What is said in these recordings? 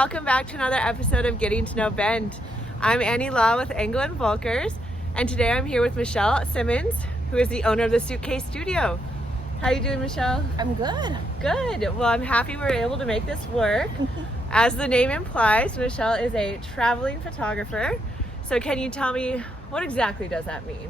welcome back to another episode of Getting to Know Bend. I'm Annie Law with Angle and Volkers, and today I'm here with Michelle Simmons, who is the owner of the Suitcase Studio. How you doing, Michelle? I'm good. Good. Well, I'm happy we're able to make this work. As the name implies, Michelle is a traveling photographer. So can you tell me, what exactly does that mean?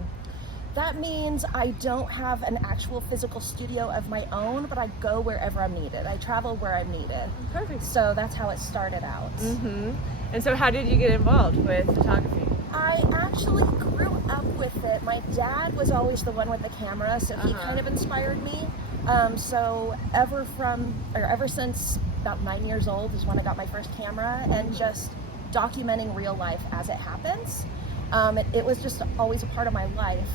That means I don't have an actual physical studio of my own, but I go wherever I'm needed. I travel where I'm needed. Perfect. So that's how it started out. Mm-hmm. And so how did you get involved with photography? I actually grew up with it. My dad was always the one with the camera, so he kind of inspired me. So ever since about 9 years old is when I got my first camera, and just documenting real life as it happens. It was just always a part of my life.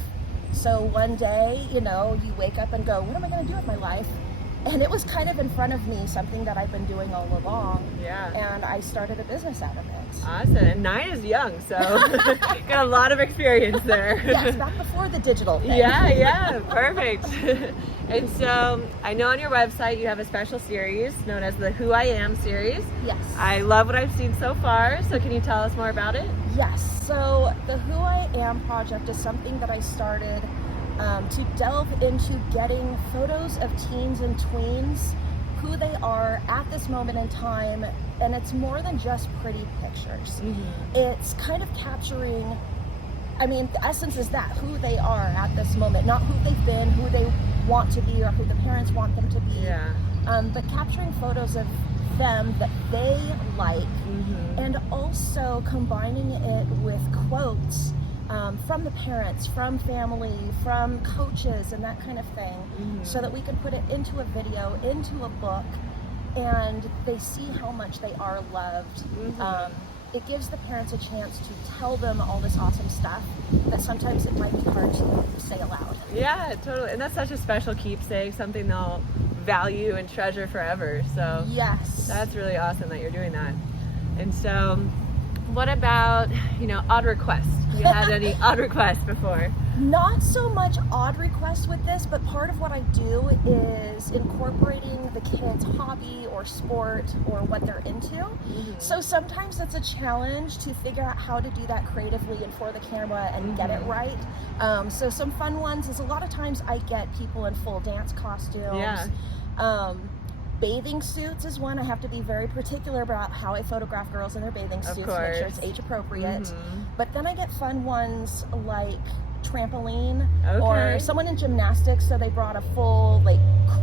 So one day, you wake up and go, what am I going to do with my life? And it was kind of in front of me, something that I've been doing all along. Yeah. And I started a business out of it. Awesome. And 9 is young, so got a lot of experience there. Yes, back before the digital thing. Yeah, perfect. And so I know on your website you have a special series known as the Who I Am series. Yes. I love what I've seen so far, so can you tell us more about it? Yes. So the Who I Am project is something that I started to delve into getting photos of teens and tweens, who they are at this moment in time, and it's more than just pretty pictures. It's kind of capturing, the essence is that, who they are at this moment, not who they've been, who they want to be, or who the parents want them to be, but capturing photos of them that they like, and also combining it with quotes from the parents, from family, from coaches, and that kind of thing, so that we can put it into a video, into a book, and they see how much they are loved. It gives the parents a chance to tell them all this awesome stuff that sometimes it might be hard to say aloud. Yeah, totally. And that's such a special keepsake, something they'll value and treasure forever. So yes, that's really awesome that you're doing that. And so what about, odd requests? Have you had any odd requests before? Not so much odd requests with this, but part of what I do is incorporating the kids' hobby or sport or what they're into. So sometimes it's a challenge to figure out how to do that creatively and for the camera and get it right. So some fun ones is a lot of times I get people in full dance costumes. Bathing suits is one. I have to be very particular about how I photograph girls in their bathing suits, make sure it's age appropriate. But then I get fun ones like trampoline, or someone in gymnastics, so they brought a full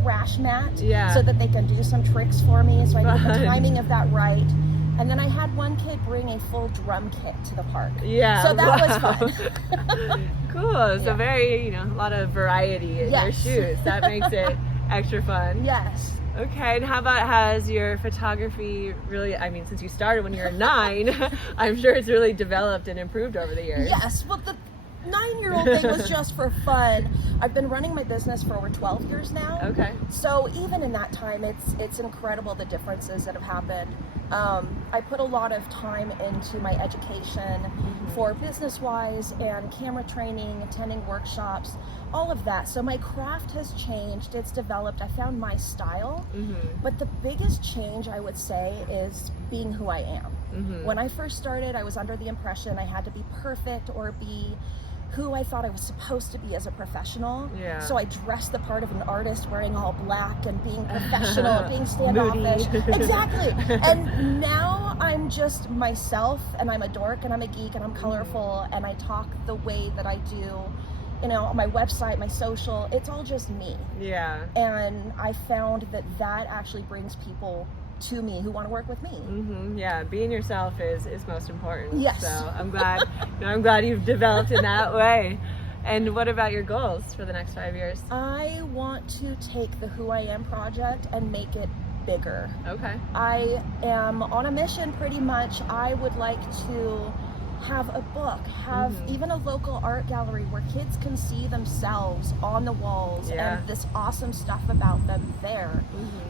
crash mat so that they can do some tricks for me, so I get the timing of that right. And then I had one kid bring a full drum kit to the park. So that was fun. Cool. So very, a lot of variety in your shoots. That makes it extra fun. Yes. Okay, and how about, has your photography really, since you started when you were 9, I'm sure it's really developed and improved over the years. Yes, well, the 9-year-old thing was just for fun. I've been running my business for over 12 years now. Okay. So even in that time, it's incredible the differences that have happened. I put a lot of time into my education for business-wise and camera training, attending workshops, all of that. So my craft has changed, it's developed, I found my style. But the biggest change, I would say, is being who I am. When I first started, I was under the impression I had to be perfect or be who I thought I was supposed to be as a professional. So I dressed the part of an artist, wearing all black and being professional and being standoffish. Exactly. And now I'm just myself, and I'm a dork, and I'm a geek, and I'm colorful, and I talk the way that I do. On my website, my social, it's all just me. And I found that actually brings people to me who want to work with me. Yeah, being yourself is most important. Yes. So I'm glad you've developed in that way. And what about your goals for the next 5 years? I want to take the Who I Am project and make it bigger. Okay. I am on a mission pretty much. I would like to have a book, have even a local art gallery where kids can see themselves on the walls and this awesome stuff about them there.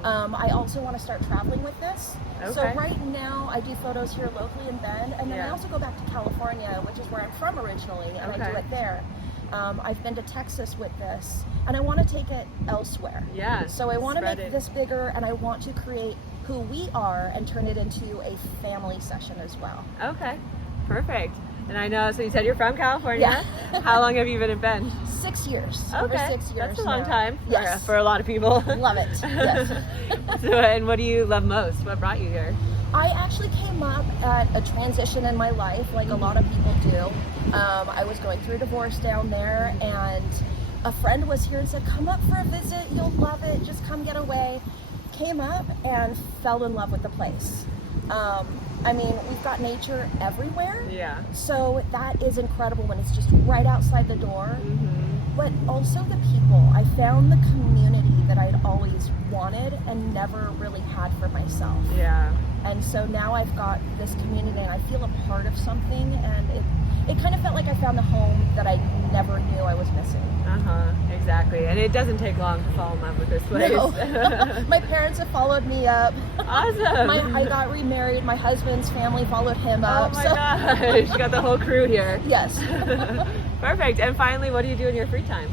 I also want to start traveling with this. So right now I do photos here locally in Bend, and then I also go back to California, which is where I'm from originally, and I do it there. I've been to Texas with this, and I want to take it elsewhere. So I want to make this bigger, and I want to create who we are and turn it into a family session as well. Okay, perfect. And I know, so you said you're from California. Yeah. How long have you been in Bend? 6 years. Okay, Over 6 years. that's a long now. time Yes. for a lot of people. Love it. Yes. So, and what do you love most? What brought you here? I actually came up at a transition in my life, like a lot of people do. I was going through a divorce down there, and a friend was here and said, come up for a visit, you'll love it, just come get away. Came up and fell in love with the place. I mean, we've got nature everywhere. Yeah. So that is incredible when it's just right outside the door. Mm-hmm. But also the people. I found the community that I'd always wanted and never really had for myself. Yeah. And so now I've got this community and I feel a part of something, and it kind of felt like I found the home that I never knew I was missing. Exactly. And it doesn't take long to fall in love with this place. No. My parents have followed me up. Awesome. I got remarried. My husband's family followed him up. Oh my gosh. You got the whole crew here. Yes. Perfect. And finally, what do you do in your free time?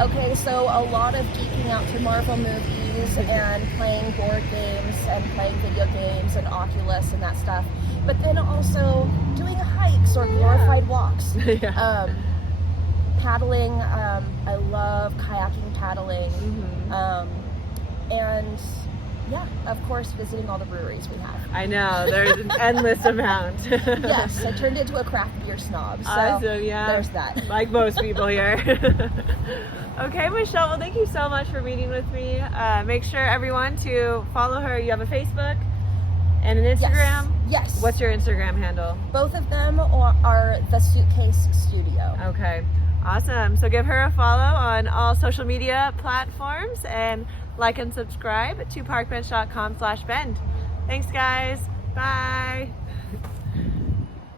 Okay, so a lot of geeking out to Marvel movies and playing board games and playing video games and Oculus and that stuff. But then also doing hikes or glorified walks. Yeah. Paddling, I love kayaking, paddling. And yeah, of course, visiting all the breweries we have. I know, there's an endless amount. Yes, I turned into a craft beer snob, so awesome, yeah. There's that. Like most people here. Okay, Michelle, well, thank you so much for meeting with me. Make sure everyone to follow her. You have a Facebook and an Instagram? Yes. What's your Instagram handle? Both of them are the Suitcase Studio. Okay, awesome. So give her a follow on all social media platforms and like and subscribe to parkbench.com/bend. Thanks, guys. Bye.